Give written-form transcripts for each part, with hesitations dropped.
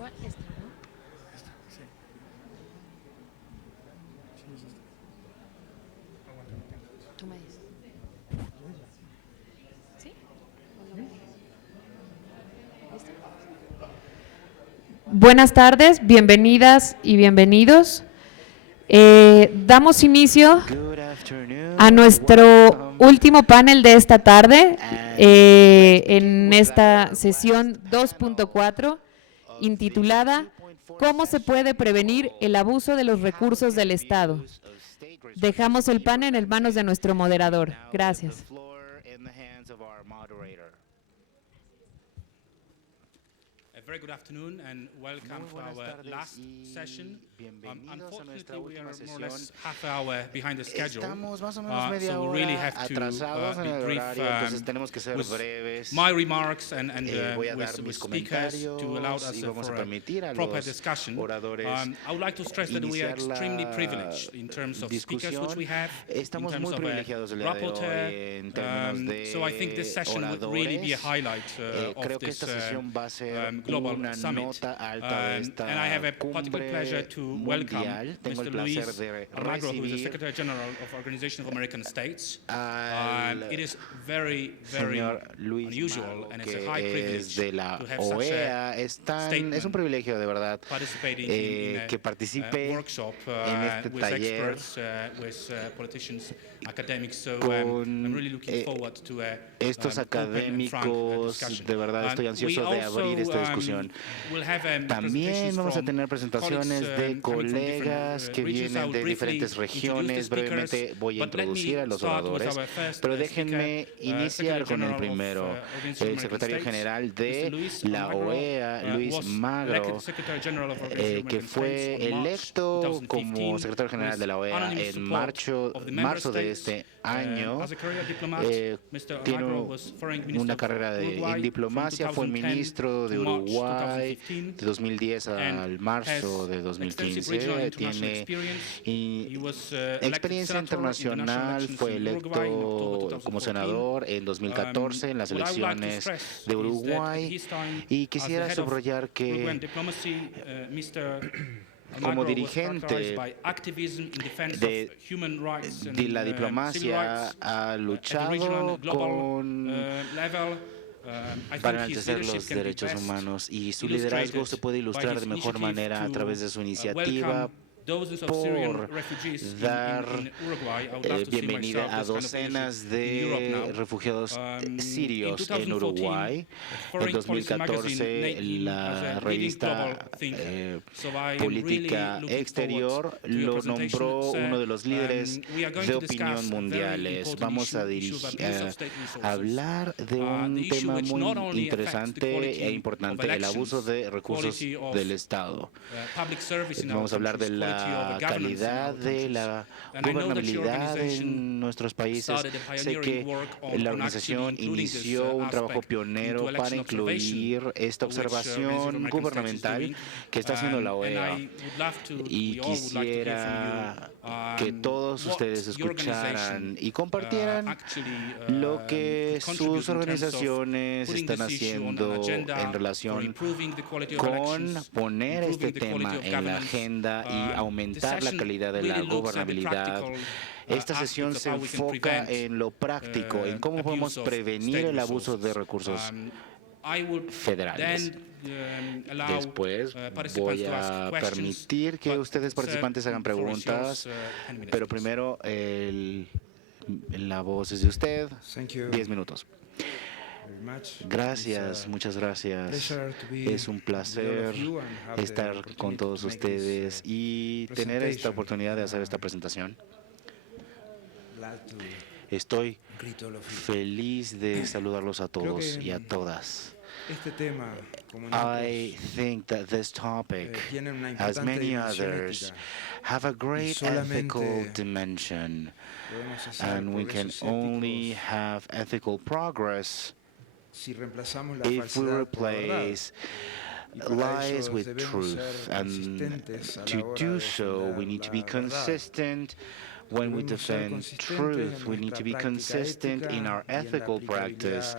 ¿Cuál? Esta, ¿no? Sí. Tú me dices. ¿Sí? ¿Listo? Buenas tardes, bienvenidas y bienvenidos. Damos inicio a nuestro último panel de esta tarde en esta sesión 2.4 intitulada ¿Cómo se puede prevenir el abuso de los recursos del Estado? Dejamos el panel en manos de nuestro moderador. Gracias. A very good afternoon and welcome to our last session. Unfortunately, we are more or less half hour behind the schedule, Estamos más o menos media so we really hora have to atrasados en be el brief horario, entonces tenemos que ser with breves. my remarks and Voy a dar with mis speakers to allow comentarios us y vamos for a permitir a a proper los discussion. oradores I would like to stress that we are iniciar extremely la privileged in terms of speakers which discusión. we have, in Estamos terms muy of a privilegiados el día de rapporteur. hoy en términos So I think this de session would really be a oradores. highlight of Creo que this esta sesión va a ser global una summit. nota alta de esta And I have a particular pleasure to welcome mundial. Tengo el Mr. placer Luis de Almagro, who is the recibir Secretary General of Organization of American States. al It is very, very señor Luis unusual, Mago, and it's a que high es privilege de la to have such OEA. a Es un privilegio de verdad participating in que a participe workshop en este with taller experts, with politicians, academics. So con I'm really looking forward to estos open and frank académicos. discussion. De verdad estoy ansioso de abrir esta discusión. We'll have, También vamos a from tener presentaciones de colleagues, coming from different, colegas que regions. I vienen will de briefly diferentes regiones. introduce the speakers, Brevemente voy a but let me introducir a los start with oradores, our first pero speaker, déjenme iniciar Secretary con el General of, primero, Organization of el American secretario States, general Mr. de Luis la Almagro, OEA, Luis was Magro, elected Secretary General of Organization of que American States fue on March electo como 2015 secretario general de la with OEA anonymous en support of the member marzo de states. este año. As a career diplomat, Mr. Tiene Almagro was Foreign Minister una of carrera en Uruguay diplomacia, from fue 2010 ministro de to March Uruguay 2015, de 2010 and al marzo has de extensive regional 2015. and international Tiene experience. He was elected experiencia senator in the national internacional, elections fue in Uruguay in October electo como 2014. senador en 2014 en las What I would like to elecciones stress de is that at Uruguay, his time y as the quisiera head of subrayar Uruguayan que diplomacy, Mr. como Almagro was characterized dirigente by activism in defense de of human rights and de la civil diplomacia rights ha at the regional luchado and global con level. I para think his enaltecer leadership los can be derechos best humanos, y su illustrated liderazgo se puede by ilustrar his de mejor initiative manera a to través de su iniciativa welcome dozens of Syrian por refugees dar in Uruguay. I would love to see bienvenida myself a this kind of leadership docenas in Europe de now. refugiados In sirios en 2014, Uruguay. En Foreign Policy Magazine 2014, named him as la a leading revista global thinker. So I am Política really looking Exterior forward to your lo presentation, nombró sir. uno de los líderes We are going de to opinión discuss a very mundiales. important Vamos a issue of abuse of state resources. hablar de The un issue tema which muy not only affects the interesante quality e of importante, el abuso elections, de recursos quality of del Estado. public service in our Vamos a hablar de countries, quality of la governance in calidad our de countries. la And I know that your gobernabilidad organization en nuestros países. started a Sé pioneering que work la on actually organización including this inició un trabajo aspect into pionero para election observation, incluir esta which Organization of observación American States is gubernamental doing. que está haciendo la And OEA. I would love to, Y we all would like to hear from quisiera you que todos what ustedes your escucharan organization y compartieran actually lo que could contribute sus in terms of organizaciones putting están this issue on an haciendo agenda en for relación improving the quality of con elections, poner este improving the quality tema of en la governance. agenda y This aumentar la session calidad de la really looks at the gobernabilidad. practical Esta sesión aspects se of how we can enfoca prevent en lo práctico, en cómo podemos abuse of prevenir state el abuso de resources. recursos I would federales. then allow Después participants voy to ask a questions, permitir que but, ustedes sir, participantes hagan the floor is preguntas, yours, 10 minutes, pero please. primero la voz es de usted. Thank you 10 minutos. very much. Gracias, muchas gracias. Pleasure to be Es un with all placer of you and have the estar con opportunity todos to make this, ustedes y tener esta presentation. oportunidad de hacer esta presentación. Glad to Estoy greet all of you. feliz de saludarlos a Creo todos que y a todas. Este tema, como en I otros, think that this topic, tiene una as importante many dimensión others, ética. have a great solamente ethical dimension, Podemos hacer and we can progresos only éticos have ethical progress si reemplazamos la if we falsedad por la verdad. replace Y para lies ello with debemos truth. ser And consistentes a la to hora do de so, defender we need to be la verdad. consistent when we Debemos ser defend consistentes truth. en We need to be nuestra práctica consistent in ética our y en la ethical practice. aplicabilidad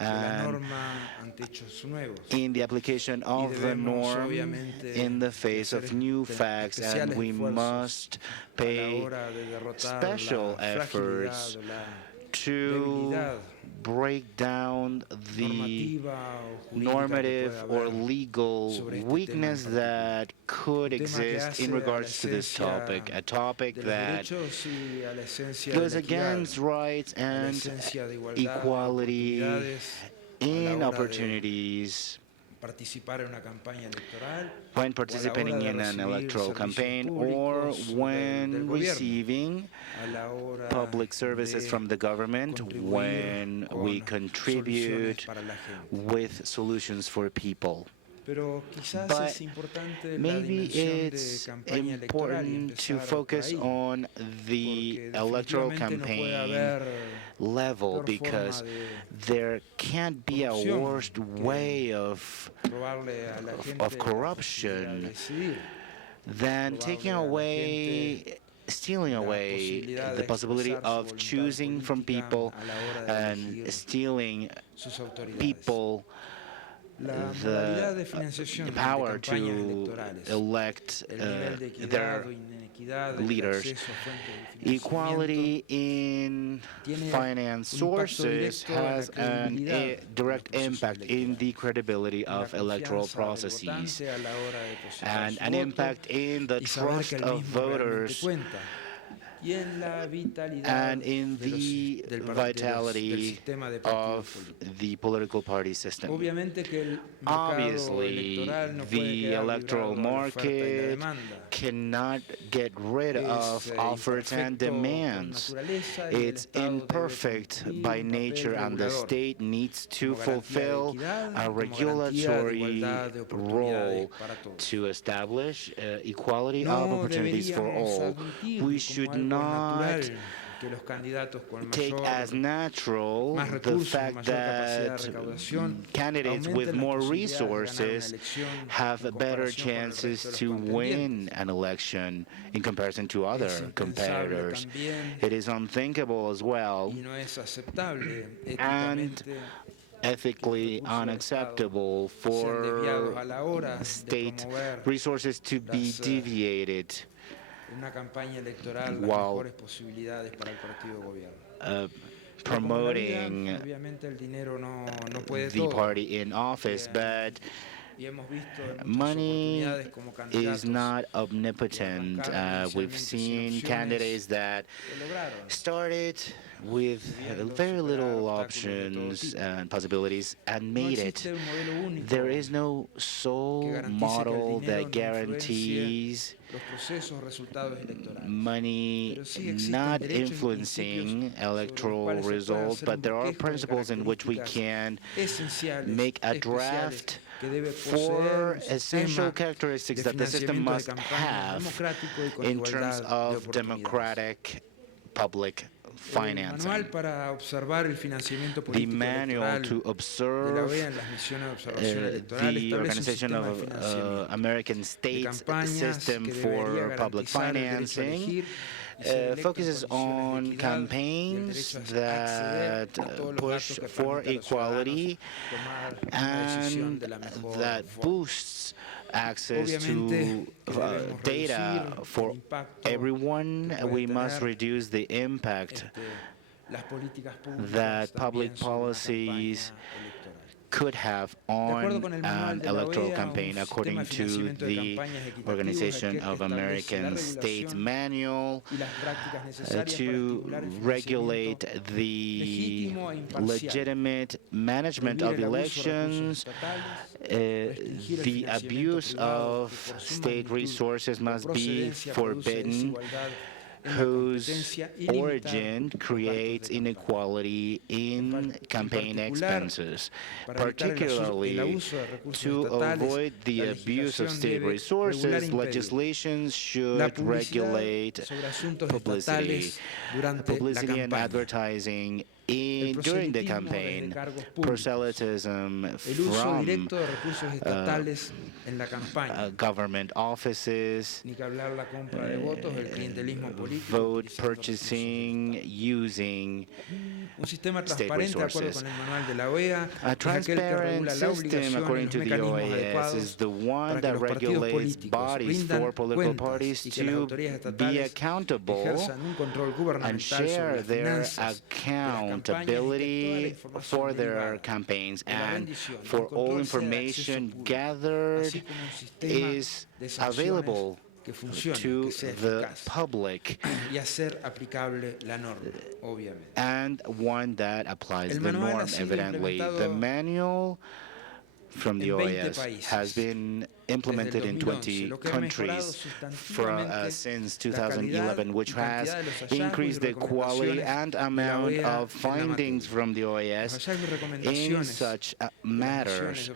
la and norma ante hechos nuevos. in the application of the debemos, norm obviamente, in the face of hacer new facts, and especiales we esfuerzos must a la pay hora de derrotar special la efforts fragilidad o la to debilidad break down the normativa o jurídica que normative pueda or haber legal sobre este tema en weakness particular. that could Un tema que exist hace in a la regards to this esencia topic, a topic de los that derechos y a la esencia de goes la equidad, against rights a la and esencia de igualdad de equality oportunidades a la in hora de opportunities participar en una campaña electoral when o a la participating hora de in an recibir electoral servicios campaign or públicos del when gobierno, receiving a la hora public services de from the government, contribuir when we con soluciones contribute para la gente. with solutions for people. Pero quizás But es importante la maybe dimensión de it's campaña electoral y important to empezar por focus ahí, on the porque electoral definitivamente no puede campaign haber level, peor because forma de there can't be a corrupción worst que way of robarle a la gente la posibilidad de corruption decidir, than robarle taking a la away, gente stealing la away posibilidad the de possibility expresar su of voluntad choosing from política people a la hora de and elegir stealing sus autoridades. people La modalidad de the financiación de power campañas to electorales, elect el nivel de equidad their o inequidad en el leaders. acceso a fuentes de financiamiento Equality in tiene finance un impacto sources directo en la has credibilidad a de los direct procesos impact in electorales the credibility y la of electoral confianza del processes votante a la hora de depositar and su an voto impact in the y saber trust que el of mismo realmente voters cuenta y en la vitalidad and in the del vitality sistema de partidos of políticos. the political party system. Obviamente que el mercado Obviously, electoral no puede the quedar electoral librado a la oferta y la market demanda. cannot get rid of Es offers and imperfecto por demands. naturaleza y el It's Estado debe imperfect cumplir by un papel nature, and the regulador state needs to como garantía de fulfill equidad a y como garantía de regulatory igualdad de oportunidades role para todos. to establish equality of No opportunities for deberíamos all. admitir We como should algo not natural que los candidatos con take as natural más the recursos, fact mayor capacidad that de recaudación candidates aumenten with las more posibilidades de ganar una resources elección have en better comparación con el resto chances de los to win contendientes. an election in comparison to Es other impensable competitors. también It is unthinkable as well y no es aceptable and éticamente ethically unacceptable sean desviados for a la hora de state promover resources to be las, deviated una campaña electoral las while mejores posibilidades para el partido de gobierno. Pero como en la vida, promoting obviamente el dinero no puede the todo. party in office, but Y hemos visto en muchas money oportunidades como is candidatos not omnipotent. We've seen candidates that que lograron started with very little options and possibilities and no made it. existe un modelo único There is no sole que garantice que el model dinero that no guarantees los procesos o resultados electorales. money Pero sí existen not derechos y influencing principios sobre los electoral cuales se puede results, hacer but un there are bosquejo de principles in which we características can esenciales, make a especiales, draft que debe for poseer un essential sistema characteristics de that the system financiamiento de must campaña have democrático y con in terms igualdad de of oportunidades. democratic public El manual financing. para observar el financiamiento The político manual electoral to de la observe OEA en las misiones de observación electoral the establece un organization sistema de of financiamiento American de states campañas system que debería for public garantizar el derecho a financing elegir y ser electo en focuses condiciones de on equidad y el campaigns derecho a that acceder a todos los push datos que for permitan a los equality ciudadanos tomar una decisión and de la mejor that forma. boosts access Obviamente to que debemos data reducir for el impacto everyone. que puede We must tener reduce the impact las políticas públicas that public también sobre una policies campaña electoral. could have De acuerdo on con el manual an de la electoral OEA, campaign, un according sistema de to financiamiento de the campañas equitativo es Organization aquel que of establece la American States regulación Manual y las prácticas necesarias para to estimular el regulate financiamiento the legítimo e imparcial, legitimate management prohibir of el abuso de recursos elections. estatales, restringir el The financiamiento abuse privado of que por su state magnitud resources o must be procedencia produce forbidden, desigualdad en la whose competencia y limitar origin los gastos creates de campaña. inequality in campaign particular, expenses, para evitar el particularly abuso de recursos to estatales, avoid the la abuse of legislación state debe regular e resources. impedir Legislation la should publicidad regulate sobre asuntos publicity, estatales durante la publicity and campaña. advertising during the campaign, proselytism from government offices, vote purchasing using state resources. A transparent system, according to the OAS, is the one that regulates bodies for political parties to be accountable and share their accountability for their campaigns, and for all information gathered is available to the public, and one that applies the norm, evidently. The manual from the OAS has been implemented in 20 countries since 2011, which has increased the quality and amount of findings from the OAS in such matters.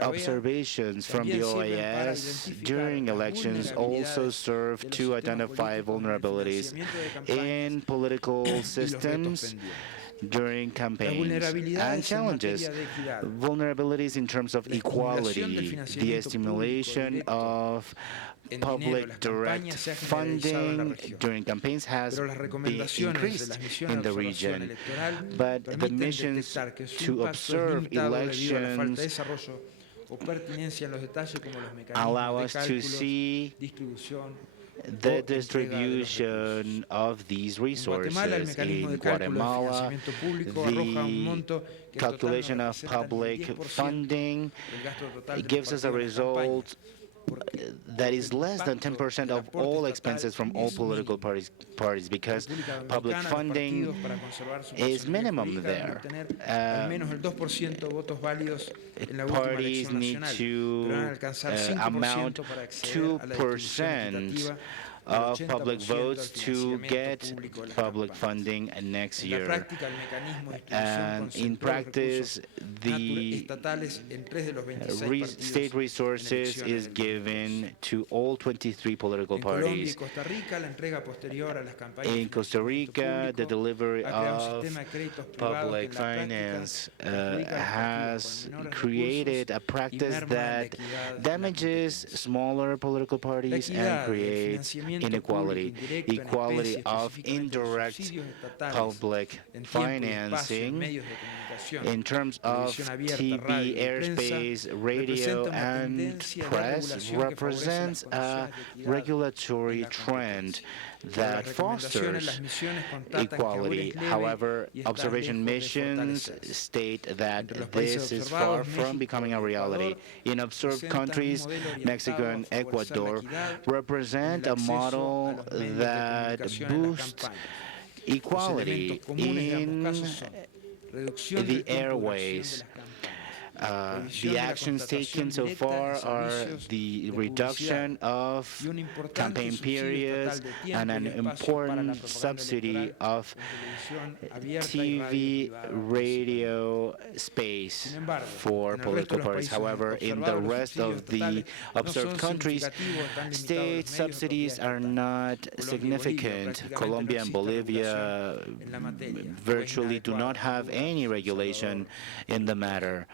Observations from the OAS during elections also serve to identify vulnerabilities in political systems during campaigns, and challenges, vulnerabilities in terms of equality, the stimulation of public direct funding during campaigns has been increased in the region, but the missions to observe elections allow us to see the distribution of these resources. In Guatemala, the calculation of public funding gives us a result that is less than 10% of all expenses from all political parties, because public funding is minimum there. Parties need to amount 2% of public votes to get public funding next year. And in practice, the state resources is given to all 23 political parties. In Costa Rica, the delivery of public finance has created a practice that damages smaller political parties and creates inequality. Equality of indirect public financing in terms of TV, airspace, radio, and press represents a regulatory trend that fosters equality. However, observation missions state that this is far from becoming a reality. In observed countries, Mexico and Ecuador represent a model that boosts equality in the airways. The actions taken so far are the reduction of campaign periods and an important subsidy of TV, radio space for political parties. However, in the rest of the observed countries, state subsidies are not significant. Colombia and Bolivia virtually do not have any regulation in the matter,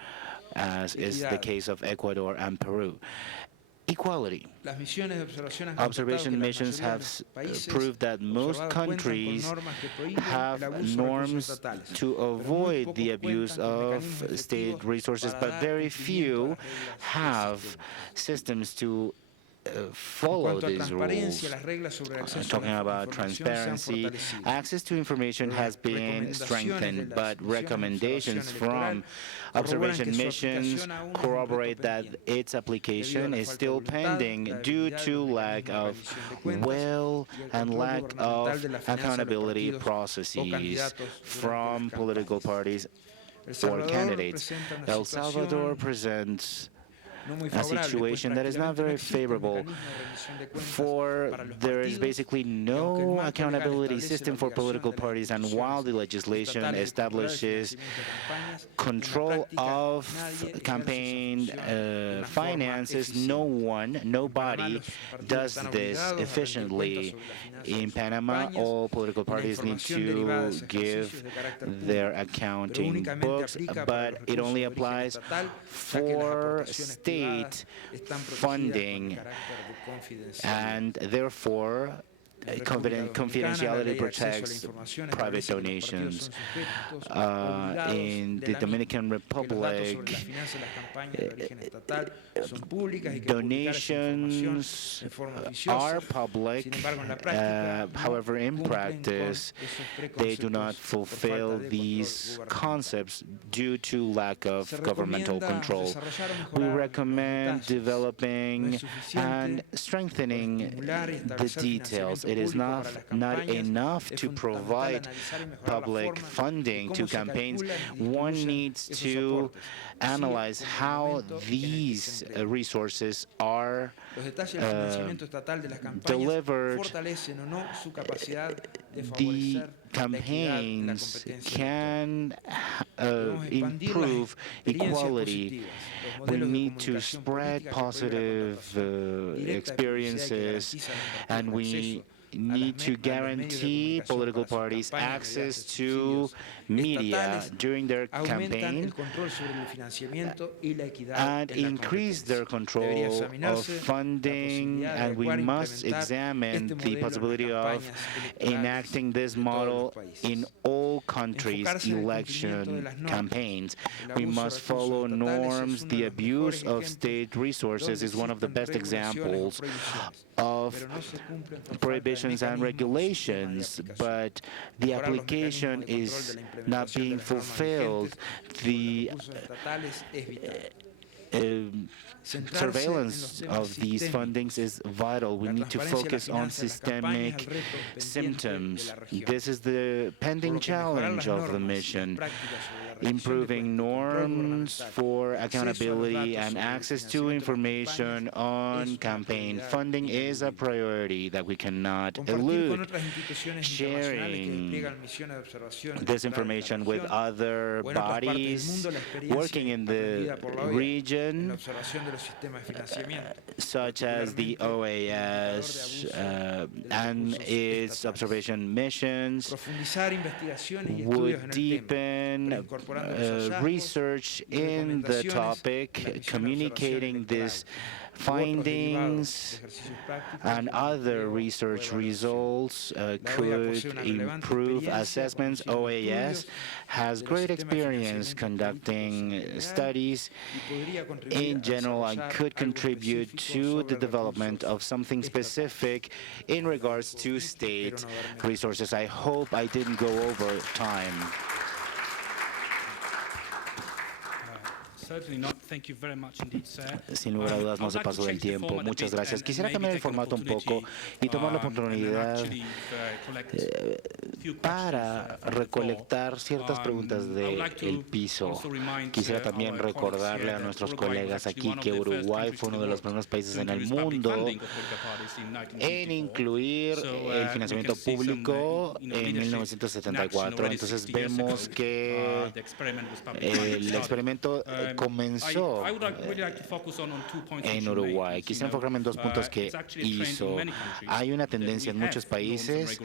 as is the case of Ecuador and Peru. Equality. Observation missions have proved that most countries have norms to avoid the abuse of state resources, but very few have systems to follow these rules. Talking about transparency, access to information has been strengthened, but recommendations from observation missions corroborate that its application is still pending due to lack of will and lack of accountability processes from political parties or candidates. El Salvador presents a situation that is not very favorable, for there is basically no accountability system for political parties, and while the legislation establishes control of campaign finances, nobody does this efficiently. In Panama, all political parties need to give their accounting books, but it only applies for state funding, and therefore confidentiality protects private donations. In the Dominican Republic, donations are public. However, in practice, they do not fulfill these concepts due to lack of governmental control. We recommend developing and strengthening the details. It is not enough to provide public funding to campaigns. One needs to analyze how these resources are delivered. The campaigns can improve equality. We need to spread positive experiences, and we need to guarantee political parties access to media during their campaign and increase their control of funding, and we must examine the possibility of enacting this model in all countries' election campaigns. We must follow norms. The abuse of state resources is one of the best examples of prohibitions and regulations, but the application is not being fulfilled. The surveillance of these fundings is vital. We need to focus on systemic symptoms. This is the pending challenge of the mission. Improving norms for accountability and access to information on campaign funding is a priority that we cannot elude. Sharing this information with other bodies working in the region, such as the OAS and its observation missions, would deepen research in the topic. Communicating these findings and other research results could improve assessments. OAS has great experience conducting studies in general and could contribute to the development of something specific in regards to state resources. I hope I didn't go over time. Sin lugar a dudas, no se pasó del tiempo. Muchas gracias. Quisiera cambiar el formato un poco y tomar la oportunidad para recolectar ciertas preguntas del piso. Quisiera también recordarle a nuestros colegas aquí que Uruguay fue uno de los primeros países en el mundo en incluir el financiamiento público en 1974. Entonces vemos que el experimento comenzó en Uruguay. Quisiera enfocarme en dos puntos que hizo. Hay una tendencia en muchos países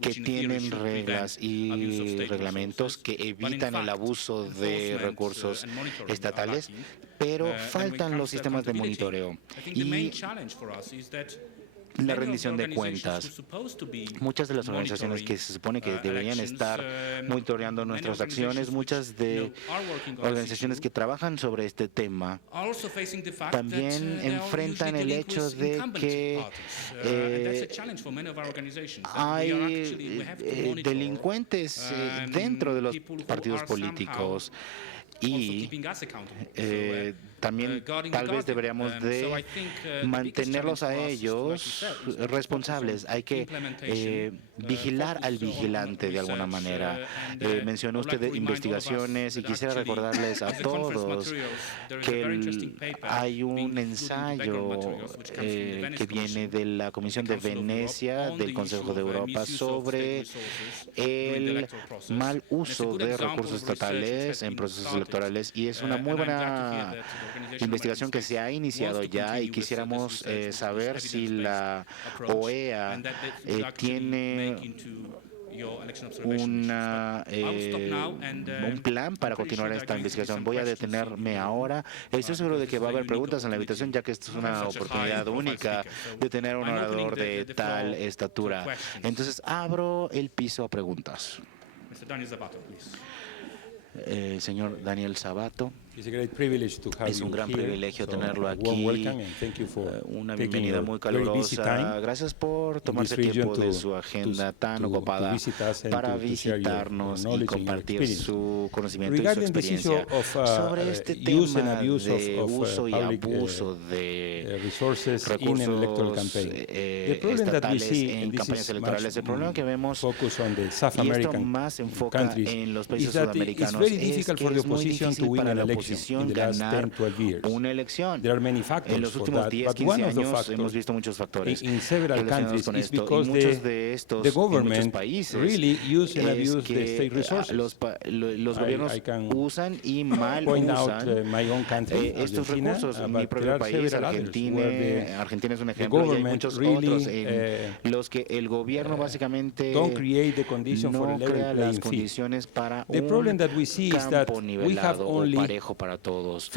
que tienen reglas y reglamentos que evitan el abuso de recursos estatales, pero faltan los sistemas de monitoreo y la rendición de cuentas. Muchas de las organizaciones que se supone que deberían estar monitoreando nuestras acciones, muchas de organizaciones que trabajan sobre este tema, también enfrentan el hecho de que hay delincuentes dentro de los partidos políticos. Y también tal vez deberíamos de mantenerlos a ellos responsables. Hay que vigilar al vigilante de alguna manera. Mencionó usted investigaciones y quisiera recordarles a todos que hay un ensayo que viene de la Comisión de Venecia del Consejo de Europa sobre el mal uso de recursos estatales en procesos electorales, y es una muy buena investigación que se ha iniciado ya, y quisiéramos saber si la OEA tiene un plan para continuar esta investigación. Voy a detenerme ahora. Estoy seguro de que va a haber preguntas en la invitación, ya que esta es una oportunidad única de tener un orador de tal estatura. Entonces, abro el piso a preguntas. Señor Daniel Sabato. Es un gran privilegio tenerlo aquí. Una bienvenida muy calurosa. Gracias por tomarse tiempo de su agenda tan ocupada para visitarnos y compartir su conocimiento y su experiencia sobre este tema de uso y abuso de recursos estatales en campañas electorales. El problema que vemos, y esto más se enfoca en los países sudamericanos, es que es muy difícil para la oposición ganar una elección. En los últimos 10, 15 años hemos visto muchos factores relacionados con esto, y muchos de estos en muchos países es que los gobiernos usan y mal usan estos recursos. Mi propio país, Argentina es un ejemplo, y hay muchos otros en los que el gobierno básicamente no crea las condiciones para un campo nivelado o parejo para todos.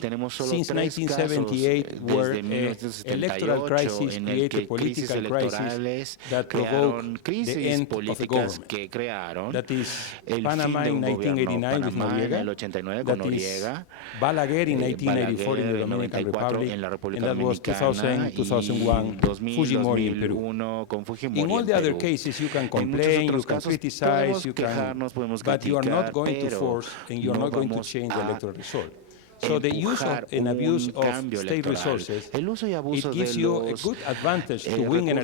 Tenemos solo 3 casos desde 1978 en el que crisis electorales crearon crisis políticas que crearon el fin de un gobierno. Panamá en el 89 con Noriega, Balaguer en el 94 en la República Dominicana, y 2001 con Fujimori en Perú. En muchos otros casos podemos quejarnos, podemos criticar, pero no vamos empujar un cambio electoral. El uso y abuso de los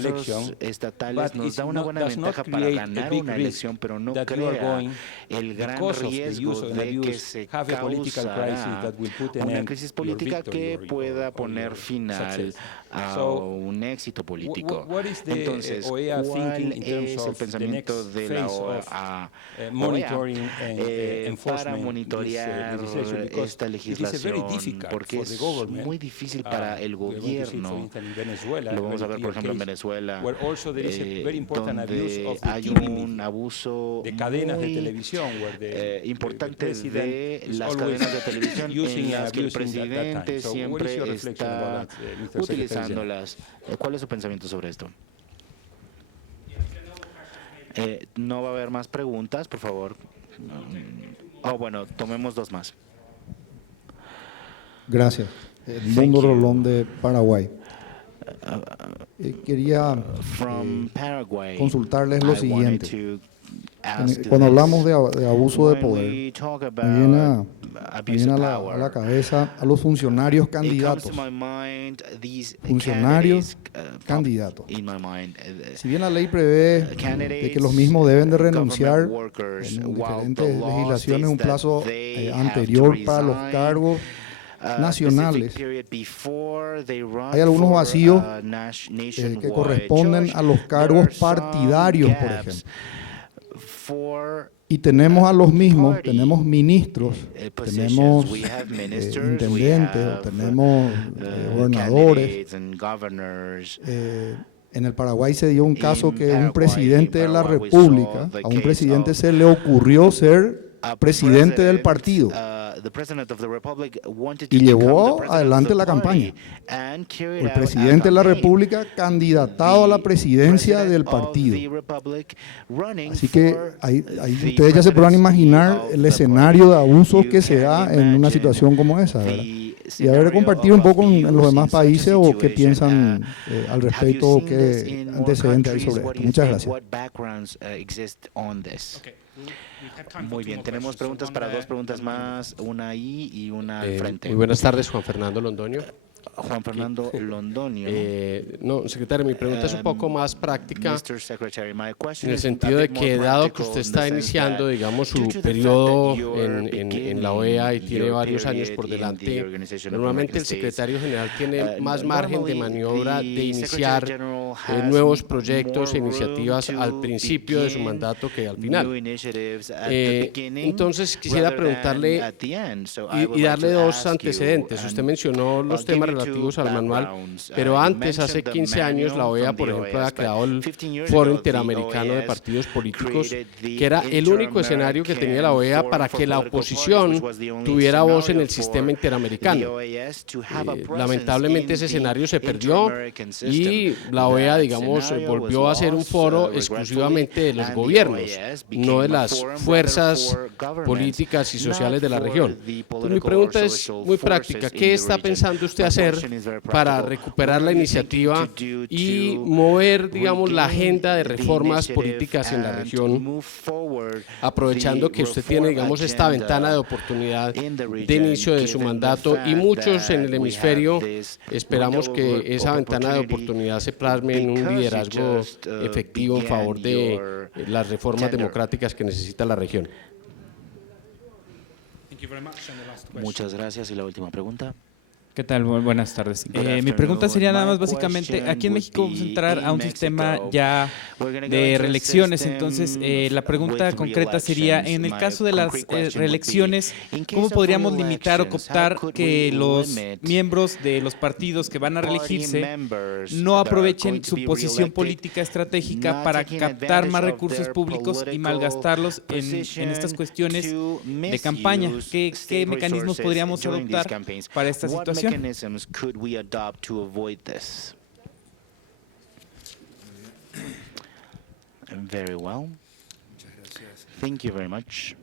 recursos estatales nos da una buena ventaja para ganar una elección, pero no crea el gran riesgo de que se causará una crisis política que pueda poner final a un éxito político. Entonces, ¿cuál es el pensamiento de la OEA para monitorear esta legislación? Porque es muy difícil para el gobierno. Lo vamos a ver, por ejemplo, en Venezuela, donde hay un abuso muy importante de las cadenas de televisión, en las que el presidente siempre está utilizándolas. ¿Cuál es su pensamiento sobre esto? No va a haber más preguntas, por favor. Bueno, tomemos 2 más. Gracias. Mundo Rolón de Paraguay. Quería consultarles lo siguiente. Cuando hablamos de abuso de poder, me viene a la cabeza a los funcionarios candidatos. Funcionarios candidatos. Si bien la ley prevé de que los mismos deben de renunciar en diferentes legislaciones un plazo anterior para los cargos nacionales, hay algunos vacíos que corresponden a los cargos partidarios, por ejemplo. Y tenemos a los mismos, tenemos ministros, tenemos intendentes, o tenemos gobernadores. En el Paraguay se dio un caso que un presidente de la República, a un presidente se le ocurrió ser presidente del partido y llevó adelante la campaña. El presidente de la República candidatado a la presidencia del partido. Así que ustedes ya se podrán imaginar el escenario de abusos que se da en una situación como esa, ¿verdad? Y a ver, compartir un poco en los demás países o qué piensan al respecto, o qué antecedentes hay sobre esto. Muchas gracias. Muy bien, tenemos preguntas para 2 preguntas más, una ahí y una al frente. Muy buenas tardes, Juan Fernando Londoño. Juan Fernando Londoño. No, secretario, mi pregunta es un poco más práctica Mr. Secretary, my question en el is a sentido de bit more que dado que practical usted in the está sense iniciando, that digamos, due su to the fact periodo that you're en la OEA y tiene your varios años period por in the delante, Organization of normalmente el American States, secretario general tiene más margen de normally maniobra de the iniciar Secretary General has nuevos proyectos e more room iniciativas al to principio de su begin mandato que al new final. initiatives at the beginning Entonces quisiera rather than preguntarle at the end. So I would y like darle to dos ask you, antecedentes. Usted and mencionó los I'll give temas you two relativos al manual, backgrounds. pero You antes, hace mentioned the 15 años, la manual OEA, from por the ejemplo, OAS, había creado el 15 years Foro ago, the Interamericano de OAS Partidos Políticos, created the que era el único escenario que tenía la OEA Forum para for que la Political Parties, oposición which was the only tuviera voz en scenario el sistema for the interamericano. OAS to have a presence Lamentablemente in ese the escenario se perdió inter-American system. y la OEA, That digamos, scenario volvió was a ser un lost, foro regretfully, exclusivamente de los and the gobiernos, OAS no de became a las forum rather fuerzas for governments, políticas y not sociales de la for región. the Entonces, mi political or pregunta es social muy práctica. forces in ¿Qué the está region. pensando usted My hacer question is very para practical. recuperar What la are you thinking iniciativa to do y to mover, digamos, la regain agenda de the reformas initiative políticas en la and región, move forward aprovechando the que usted tiene, reform digamos, esta ventana de agenda oportunidad in the de region, inicio de su given the mandato y fact muchos en that el we hemisferio have this esperamos window que esa of ventana de opportunity oportunidad se plasme en un because you liderazgo just efectivo en began favor de your las reformas tenure. democráticas que necesita la región. Thank you very much. And the last question. Muchas gracias. Y la última pregunta. ¿Qué tal? Buenas tardes. Good Mi pregunta afternoon. sería nada My más básicamente, question aquí en would México vamos a be, entrar a un in sistema Mexico, ya we're gonna go de into a reelecciones, system entonces la pregunta with concreta sería, re-elections. en el My caso de las concrete question would be, reelecciones, in ¿cómo case of podríamos limitar o re-elections, how cooptar could que we los limit miembros de los partidos que van a party reelegirse members no that are aprovechen going to su be posición reelected política estratégica not para taking captar más advantage of recursos their públicos y political malgastarlos en position estas cuestiones to de campaña? misuse ¿Qué state mecanismos resources podríamos during these adoptar campaigns? para esta What situación? mechanisms could we adopt to avoid this? Very well. Muchas gracias. Thank you very much.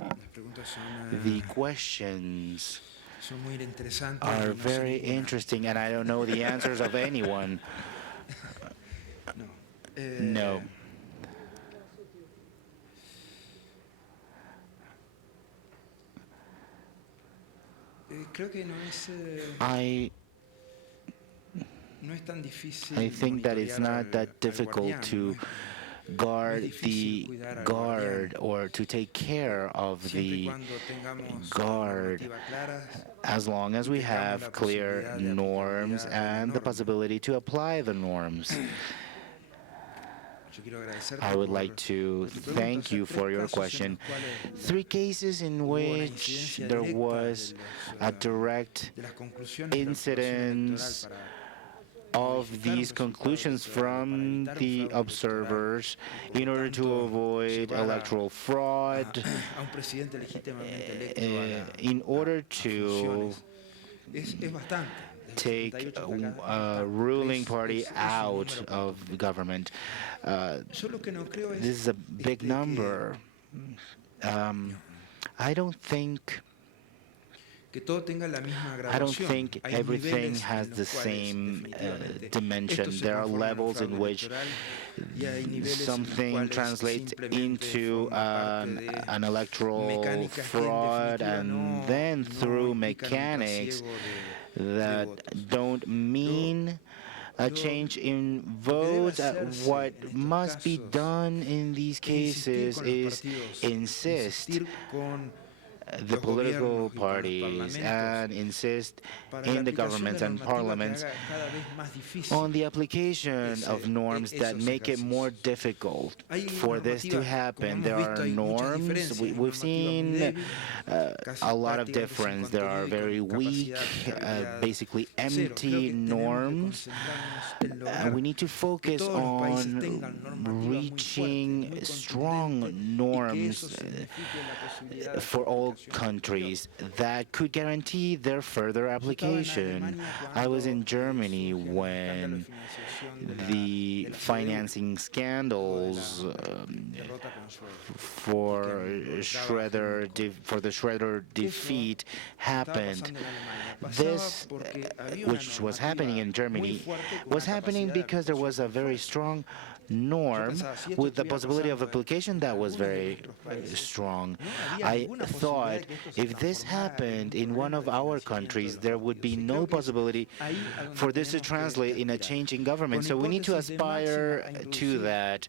Las preguntas The questions son muy interesantes. are y no sé very ninguna. interesting, and I don't know the answers of anyone. No. No. Creo que no es, no es tan difícil. I think that it's monitorear not that al difficult guardián, to no guard difícil the cuidar al guard guardián. or to take care of Siempre y the cuando tengamos guard, normativas claras, as long as we tengamos have la clear posibilidad de norms aplicabilidad de la and the norma. possibility to apply the norms. Yo quiero agradecerte I would por like to tu pregunta. thank O sea, you tres for your casos en question. los cuales 3 cases in hubo una which incidencia there directa was a direct de las conclusiones de la observación incidence electoral of these conclusions from the observers in order to avoid electoral fraud, a un presidente legítimamente electo in order a to funciones. Es bastante. take Desde el 78 hasta acá, a ruling party es un out número. of the government. Yo lo que no creo es This is a big que number. I don't think todo tenga la misma I don't graduación. think Hay everything niveles has en the los cuales, same definitivamente, dimension. esto se There are transforma en un levels in fraude which electoral, y hay niveles en los something cuales translates simplemente into forma parte de an electoral mecánicas que en fraud definitiva and no- then no through implican un mechanics trasiego de that votos. don't mean a change in votes. What must be done in these cases is insist con the political parties and insist in the governments and parliaments on the application of norms that make it more difficult for this to happen. There are norms. We've seen a lot of difference. There are very weak, basically empty norms. We need to focus on reaching strong norms for all countries that could guarantee their further application. I was in Germany when the financing scandals for the Schroeder defeat happened. This, which was happening in Germany, was happening because there was a very strong norm with the possibility of application that was very strong. I thought if this happened in one of our countries, there would be no possibility for this to translate in a change in government. So we need to aspire to that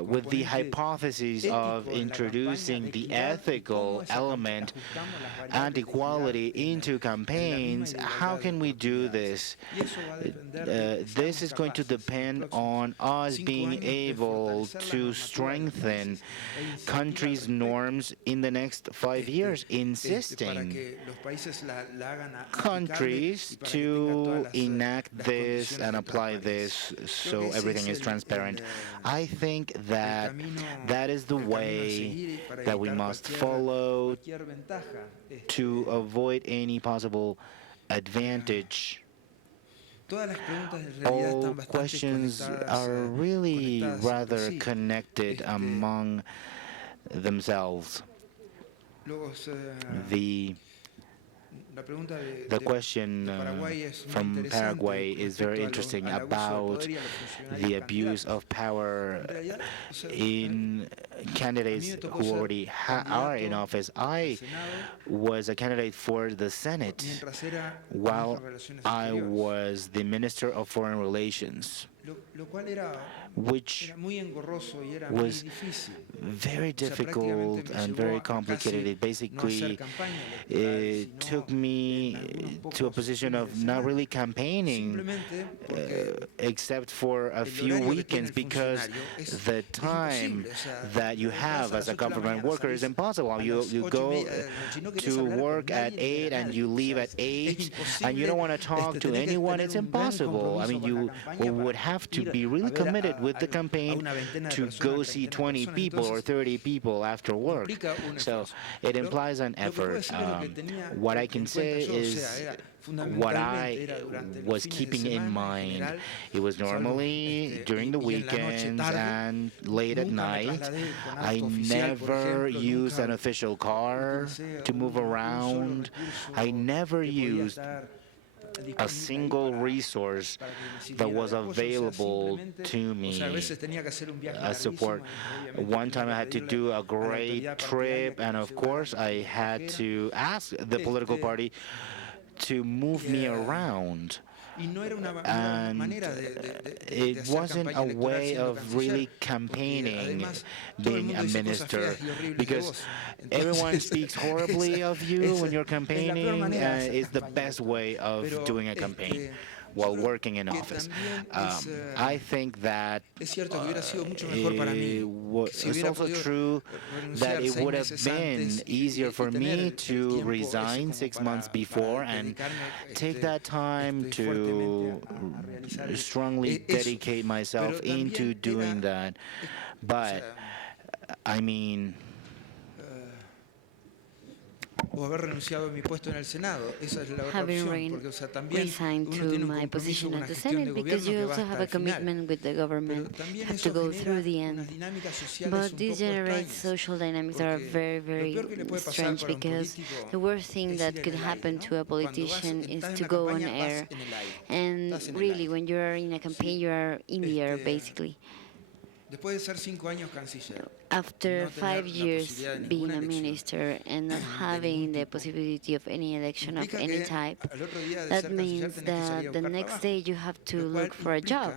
with the hypothesis of introducing the ethical element and equality into campaigns. How can we do this? This is going to depend on us being able to strengthen countries' norms in the next 5 years, insisting countries to enact this and apply this so everything is transparent. I think that that is the way that we must follow to avoid any possible advantage. All questions are really rather connected among themselves. The question from Paraguay is very interesting about the abuse of power in candidates who already are in office. I was a candidate for the Senate while I was the Minister of Foreign Relations, which was very difficult and very complicated. It basically took me to a position of not really campaigning except for a few weekends, because the time that you have as a government worker is impossible. You go to work at 8 and you leave at 8 and you don't want to talk to anyone. It's impossible. I mean, you would have to be really committed with the campaign to go see 20 people or 30 people after work. So it implies an effort. What I can say is what I was keeping in mind. It was normally during the weekends and late at night. I never used an official car to move around. I never used a single resource that was available to me as support. One time I had to do a great trip, and of course I had to ask the political party to move me around. And it wasn't a way of really campaigning being a minister, because everyone speaks horribly of you when you're campaigning. It's the best way of doing a campaign while working in office. I think that it's also true that it would have been easier for me to resign 6 months before and take that time to strongly dedicate myself into doing that. But, I mean, having resigned to my position at the Senate, because you also have a commitment with the government. You have to go through the end. But this generates social dynamics that are very, very strange, because the worst thing that could happen to a politician is to go on air. And really, when you are in a campaign, you are in the air, basically. After 5 years being a minister and not having the possibility of any election of any type, that means that the next day you have to look for a job,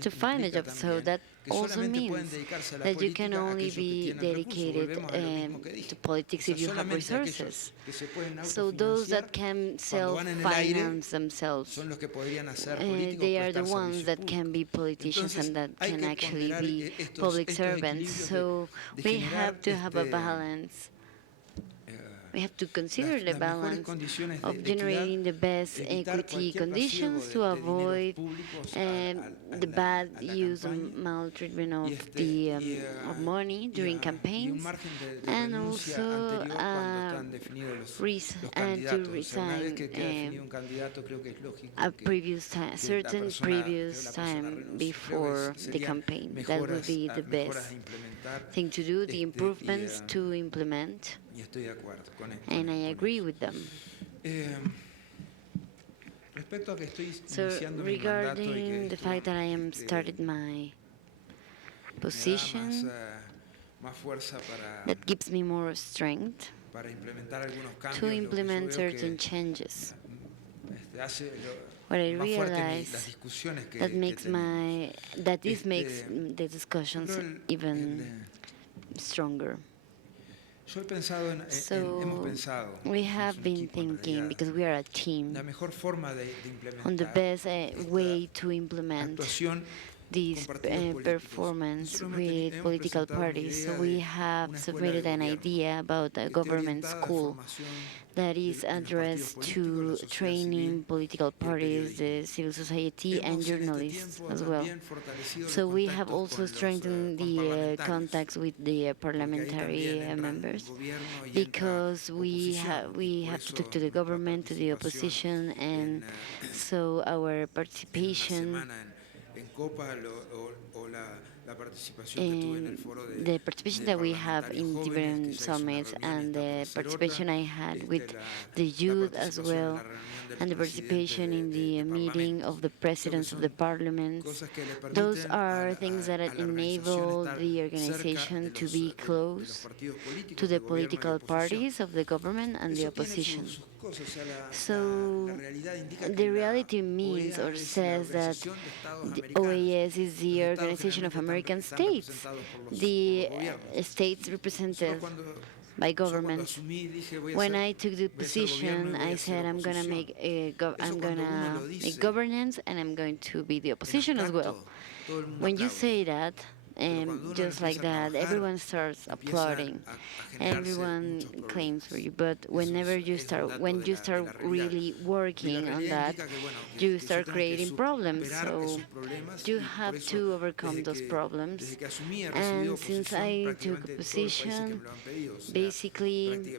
to find a job. So that also means that you can only be dedicated to politics if you have resources. So those that can self-finance themselves, they are the ones that can be politicians and that can actually be public servants. So we have to have a balance. We have to consider the balance of generating the best equity conditions to avoid the bad use and maltreatment of the of money during campaigns, and also to resign a certain previous time before the campaign. That would be the best thing to do, the improvements to implement. And I agree with them. So regarding the fact that I am started my position, that gives me more strength to implement certain changes. What I realize that this makes the discussions even stronger. So we have been thinking, because we are a team, on the best way to implement this performance with political parties. So we have submitted an idea about a government school that is addressed to training political parties, the civil society, and journalists as well. So we have also strengthened the contacts with the parliamentary members, because we have to talk to the government, to the opposition, and so our participation in the participation that we have in different summits, and the participation I had with the youth as well, and the participation in the meeting of the presidents of the parliaments. Those are things that enable the organization to be close to the political parties of the government and the opposition. So the reality means or says that the OAS is the Organization of American States, the states represented by governments. When I took the position, I said I'm gonna make governance, and I'm going to be the opposition as well. When you say that, just like that, everyone starts applauding, everyone claims for you. But when you start really working on that, you start creating problems. So you have to overcome those problems. And since I took a position, basically